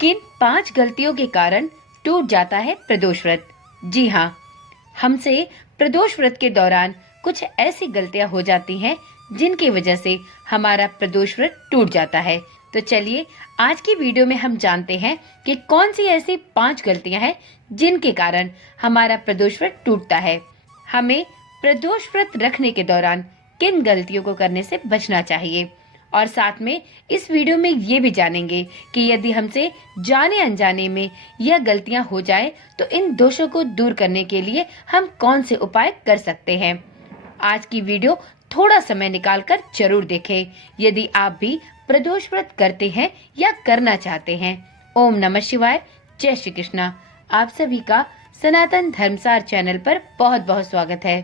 किन 5 गलतियों के कारण टूट जाता है प्रदोष व्रत? जी हाँ, हमसे प्रदोष व्रत के दौरान कुछ ऐसी गलतियां हो जाती हैं जिनकी वजह से हमारा प्रदोष व्रत टूट जाता है। तो चलिए आज की वीडियो में हम जानते हैं कि कौन सी ऐसी 5 गलतियां हैं जिनके कारण हमारा प्रदोष व्रत टूटता है। हमें प्रदोष व्रत रखने के दौरान किन गलतियों को करने से बचना चाहिए, और साथ में इस वीडियो में ये भी जानेंगे कि यदि हमसे जाने अनजाने में यह गलतियां हो जाए तो इन दोषों को दूर करने के लिए हम कौन से उपाय कर सकते हैं। आज की वीडियो थोड़ा समय निकालकर जरूर देखें यदि आप भी प्रदोष व्रत करते हैं या करना चाहते हैं। ओम नमः शिवाय, जय श्री कृष्णा। आप सभी का सनातन धर्मसार चैनल पर बहुत बहुत स्वागत है।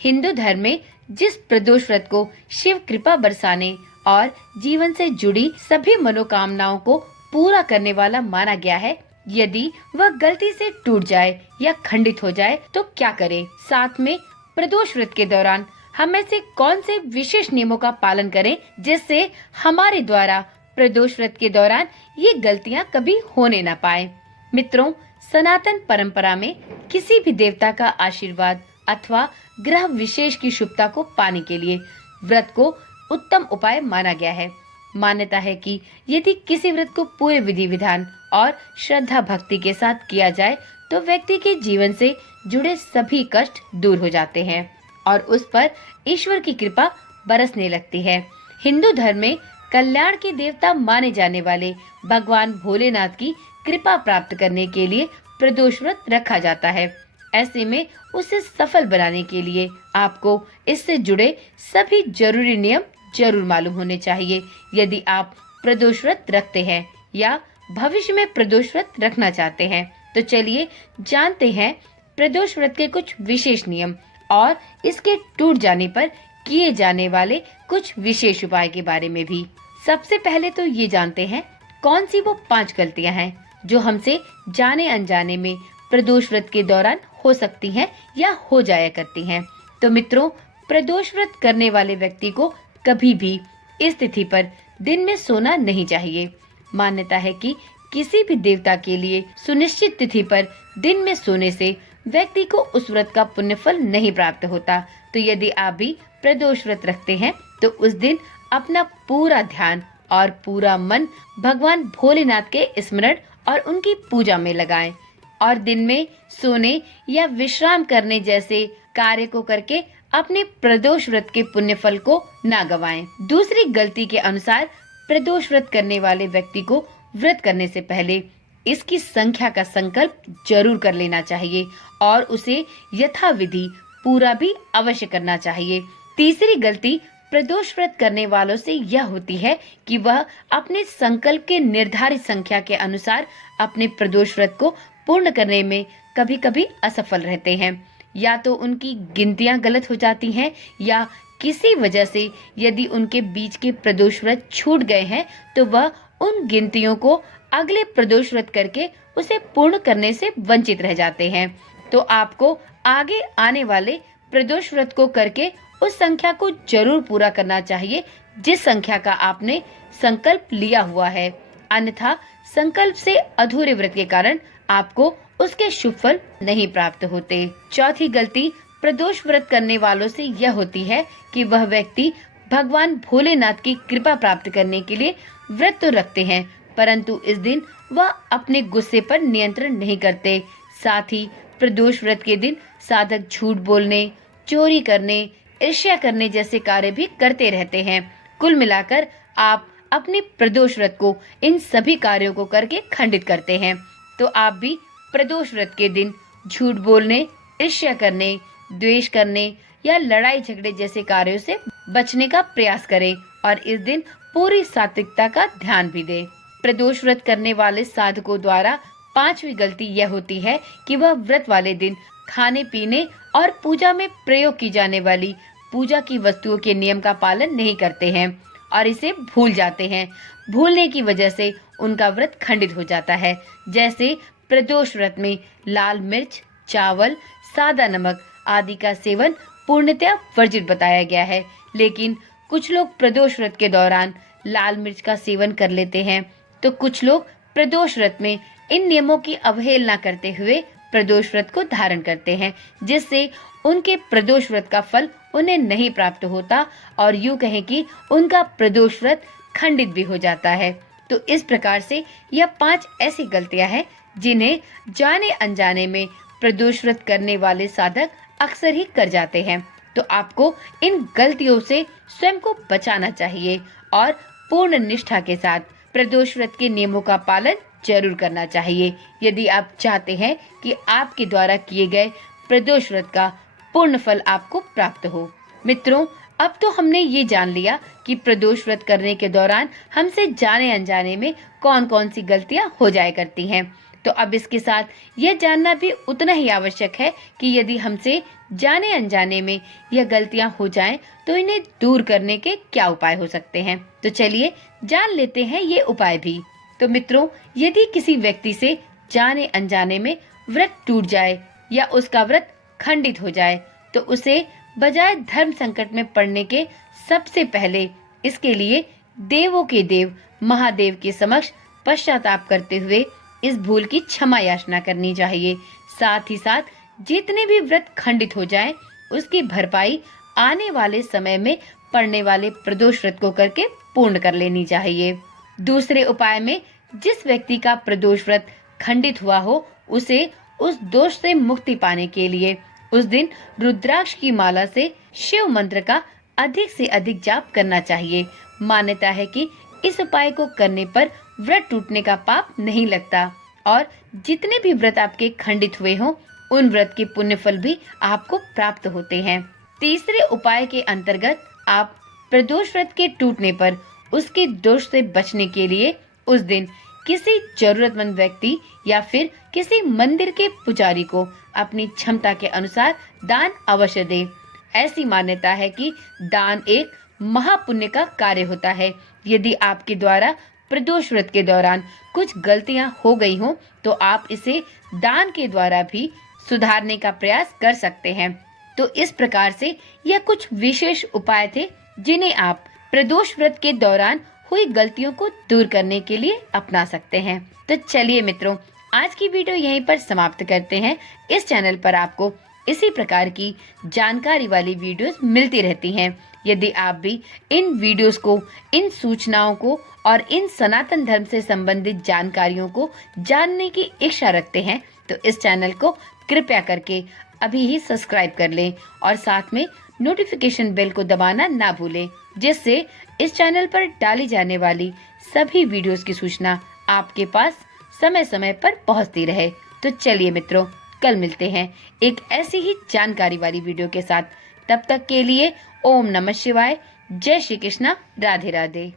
हिंदू धर्म में जिस प्रदोष व्रत को शिव कृपा बरसाने और जीवन से जुड़ी सभी मनोकामनाओं को पूरा करने वाला माना गया है, यदि वह गलती से टूट जाए या खंडित हो जाए तो क्या करें। साथ में प्रदोष व्रत के दौरान हम में से कौन से विशेष नियमों का पालन करें जिससे हमारे द्वारा प्रदोष व्रत के दौरान ये गलतियां कभी होने न पाए। मित्रों, सनातन परंपरा में किसी भी देवता का आशीर्वाद अथवा ग्रह विशेष की शुभता को पाने के लिए व्रत को उत्तम उपाय माना गया है। मान्यता है कि यदि किसी व्रत को पूरे विधि विधान और श्रद्धा भक्ति के साथ किया जाए तो व्यक्ति के जीवन से जुड़े सभी कष्ट दूर हो जाते हैं और उस पर ईश्वर की कृपा बरसने लगती है। हिंदू धर्म में कल्याण के देवता माने जाने वाले भगवान भोलेनाथ की कृपा प्राप्त करने के लिए प्रदोष व्रत रखा जाता है। ऐसे में उसे सफल बनाने के लिए आपको इससे जुड़े सभी जरूरी नियम जरूर मालूम होने चाहिए। यदि आप प्रदोष व्रत रखते हैं या भविष्य में प्रदोष व्रत रखना चाहते हैं तो चलिए जानते हैं प्रदोष व्रत के कुछ विशेष नियम और इसके टूट जाने पर किए जाने वाले कुछ विशेष उपाय के बारे में भी। सबसे पहले तो ये जानते हैं कौन सी वो 5 गलतियां हैं जो हमसे जाने अनजाने में प्रदोष व्रत के दौरान हो सकती हैं या हो जाया करती हैं। तो मित्रों, प्रदोष व्रत करने वाले व्यक्ति को कभी भी इस तिथि पर दिन में सोना नहीं चाहिए। मान्यता है कि किसी भी देवता के लिए सुनिश्चित तिथि पर दिन में सोने से व्यक्ति को उस व्रत का पुण्य फल नहीं प्राप्त होता। तो यदि आप भी प्रदोष व्रत रखते हैं तो उस दिन अपना पूरा ध्यान और पूरा मन भगवान भोलेनाथ के स्मरण और उनकी पूजा में लगाएं और दिन में सोने या विश्राम करने जैसे कार्य को करके अपने प्रदोष व्रत के पुण्य फल को ना गवाएं। दूसरी गलती के अनुसार प्रदोष व्रत करने वाले व्यक्ति को व्रत करने से पहले इसकी संख्या का संकल्प जरूर कर लेना चाहिए और उसे यथाविधि पूरा भी अवश्य करना चाहिए। तीसरी गलती प्रदोष व्रत करने वालों से यह होती है कि वह अपने संकल्प के निर्धारित संख्या के अनुसार अपने प्रदोष व्रत को पूर्ण करने में कभी कभी असफल रहते हैं। या तो उनकी गिनतियां गलत हो जाती हैं या किसी वजह से यदि उनके बीच के प्रदोष व्रत छूट गए हैं तो वह उन गिनतियों को अगले प्रदोष व्रत करके उसे पूर्ण करने से वंचित रह जाते हैं। तो आपको आगे आने वाले प्रदोष व्रत को करके उस संख्या को जरूर पूरा करना चाहिए जिस संख्या का आपने संकल्प लिया हुआ है। अन्यथा संकल्प से अधूरे व्रत के कारण आपको उसके शुभ फल नहीं प्राप्त होते। चौथी गलती प्रदोष व्रत करने वालों से यह होती है कि वह व्यक्ति भगवान भोलेनाथ की कृपा प्राप्त करने के लिए व्रत तो रखते हैं परंतु इस दिन वह अपने गुस्से पर नियंत्रण नहीं करते। साथ ही प्रदोष व्रत के दिन साधक झूठ बोलने, चोरी करने, ईर्ष्या करने जैसे कार्य भी करते रहते हैं। कुल मिलाकर आप अपने प्रदोष व्रत को इन सभी कार्यों को करके खंडित करते हैं। तो आप भी प्रदोष व्रत के दिन झूठ बोलने, ईर्ष्या करने, द्वेष करने या लड़ाई झगड़े जैसे कार्यों से बचने का प्रयास करें और इस दिन पूरी सात्विकता का ध्यान भी दें। प्रदोष व्रत करने वाले साधकों द्वारा 5वीं गलती यह होती है कि वह व्रत वाले दिन खाने पीने और पूजा में प्रयोग की जाने वाली पूजा की वस्तुओं के नियम का पालन नहीं करते हैं और इसे भूल जाते हैं। भूलने की वजह से उनका व्रत खंडित हो जाता है। जैसे प्रदोष व्रत में लाल मिर्च, चावल, सादा नमक आदि का सेवन पूर्णतया वर्जित बताया गया है, लेकिन कुछ लोग प्रदोष व्रत के दौरान लाल मिर्च का सेवन कर लेते हैं तो कुछ लोग प्रदोष व्रत में इन नियमों की अवहेलना करते हुए प्रदोष व्रत को धारण करते हैं, जिससे उनके प्रदोष व्रत का फल उन्हें नहीं प्राप्त होता और यूं कहें कि उनका प्रदोष व्रत खंडित भी हो जाता है। तो इस प्रकार से यह 5 ऐसी गलतियां हैं जिन्हें जाने अनजाने में प्रदोष व्रत करने वाले साधक अक्सर ही कर जाते हैं। तो आपको इन गलतियों से स्वयं को बचाना चाहिए और पूर्ण निष्ठा के साथ प्रदोष व्रत के नियमों का पालन जरूर करना चाहिए, यदि आप चाहते हैं कि आपके द्वारा किए गए प्रदोष व्रत का पूर्ण फल आपको प्राप्त हो। मित्रों, अब तो हमने ये जान लिया कि प्रदोष व्रत करने के दौरान हमसे जाने अनजाने में कौन कौन सी गलतियां हो जाया करती हैं। तो अब इसके साथ यह जानना भी उतना ही आवश्यक है कि यदि हमसे जाने अनजाने में यह गलतियां हो जाएं, तो इन्हें दूर करने के क्या उपाय हो सकते हैं। तो चलिए जान लेते हैं ये उपाय भी। तो मित्रों, यदि किसी व्यक्ति से जाने अनजाने में व्रत टूट जाए या उसका व्रत खंडित हो जाए, तो उसे बजाय धर्म संकट में पड़ने के सबसे पहले इसके लिए देवों के देव महादेव के समक्ष पश्चाताप करते हुए इस भूल की क्षमा याचना करनी चाहिए। साथ ही साथ जितने भी व्रत खंडित हो जाएं, उसकी भरपाई आने वाले समय में पड़ने वाले प्रदोष व्रत को करके पूर्ण कर लेनी चाहिए। दूसरे उपाय में जिस व्यक्ति का प्रदोष व्रत खंडित हुआ हो, उसे उस दोष से मुक्ति पाने के लिए उस दिन रुद्राक्ष की माला से शिव मंत्र का अधिक से अधिक जाप करना चाहिए। मान्यता है कि इस उपाय को करने पर व्रत टूटने का पाप नहीं लगता और जितने भी व्रत आपके खंडित हुए हों, उन व्रत के पुण्य फल भी आपको प्राप्त होते हैं। तीसरे उपाय के अंतर्गत आप प्रदोष व्रत के टूटने पर उसके दोष से बचने के लिए उस दिन किसी जरूरतमंद व्यक्ति या फिर किसी मंदिर के पुजारी को अपनी क्षमता के अनुसार दान अवश्य दें। ऐसी मान्यता है कि दान एक महापुण्य का कार्य होता है। यदि आपके द्वारा प्रदोष व्रत के दौरान कुछ गलतियां हो गई हों, तो आप इसे दान के द्वारा भी सुधारने का प्रयास कर सकते हैं। तो इस प्रकार से यह कुछ विशेष उपाय थे जिन्हें आप प्रदोष व्रत के दौरान हुई गलतियों को दूर करने के लिए अपना सकते हैं। तो चलिए मित्रों, आज की वीडियो यहीं पर समाप्त करते हैं। इस चैनल पर आपको इसी प्रकार की जानकारी वाली वीडियोस मिलती रहती हैं। यदि आप भी इन वीडियोस को, इन सूचनाओं को और इन सनातन धर्म से संबंधित जानकारियों को जानने की इच्छा रखते हैं, तो इस चैनल को कृपया करके अभी ही सब्सक्राइब कर लें और साथ में नोटिफिकेशन बेल को दबाना ना भूलें, जिससे इस चैनल पर डाली जाने वाली सभी वीडियोस की सूचना आपके पास समय समय पर पहुंचती रहे। तो चलिए मित्रों, कल मिलते हैं एक ऐसी ही जानकारी वाली वीडियो के साथ। तब तक के लिए ओम नमः शिवाय, जय श्री कृष्णा, राधे राधे।